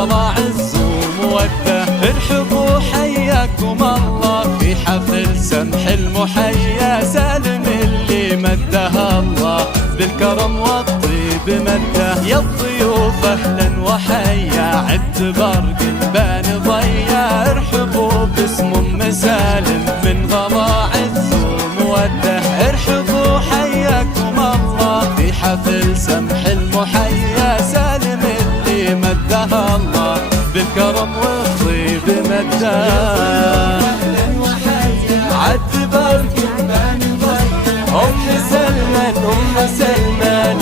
غلا عز ومودة. ارحبوا حياكم الله في حفل سمح المحيا، سالم اللي مده الله بالكرم والطيب مده. يا الضيوف اهلا وحيا عتبر قلبان ضيا، ارحبوا باسم ام سالم من غلا عز وموده. ارحبوا حياكم الله في حفل سمح المحيا، سالم اللي مده الله بالكرم والطيب مده. عتبر قلبان ضيا ام سلمان ام سلمان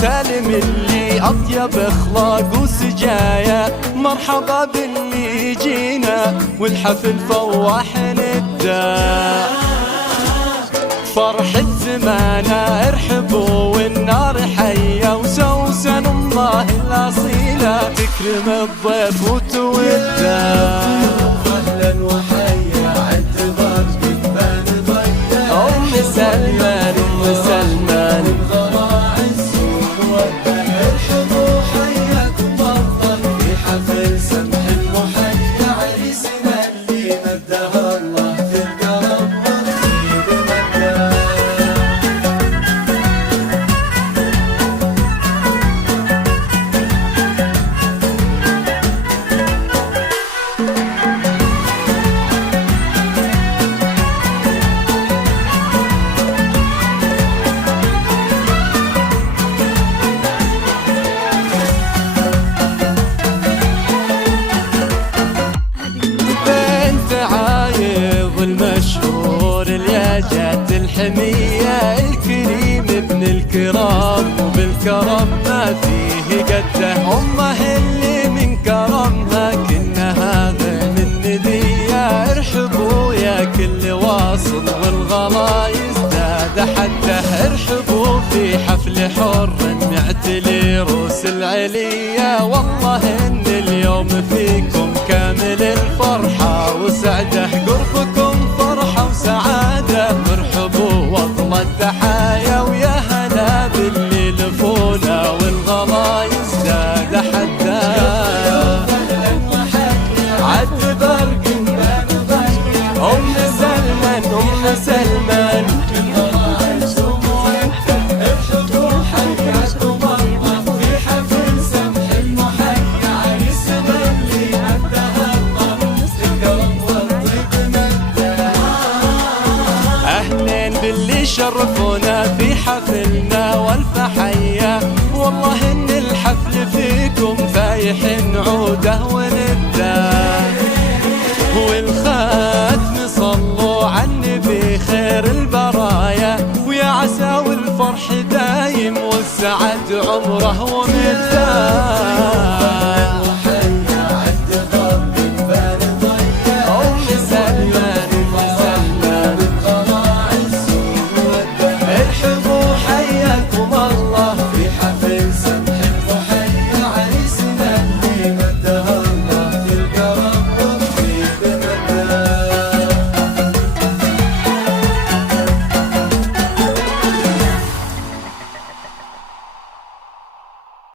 سالم اللي أطيب أخلاق وسجايا، مرحبا باللي يجينا والحفل فواح ندى. فرحة زمانا ارحبوا والنار حية، وسوسن الله الأصيلة تكرم الضيف وتودى. أهلا وحيا عتبر قلبان ضيا أم سلمان أم سلمان المشهور الياجات الحمية، الكريم ابن الكرام وبالكرم ما فيه قده. أمه اللي من كرمها كنها غيم الندية، ارحبوا يا كل واصل والغلا يزداد حده. ارحبوا في حفل حر معتلي روس العلية، والله ان اليوم فيكم كامل الفرحة وسعده. قربكم فرحة وسعادة، ارحبوا واطلى التحايا، ويا هلا باللي لفونا والغلا يزداد حده. عتبر قلبان ضيا ام سلمان ام سلمان باللي شرفونا في حفلنا والف حيا. والله ان الحفل فيكم فايح عوده ونده، والختم صلوا على النبي خير البرايا، ويا عسى والفرح دايم والسعد عمره ومده.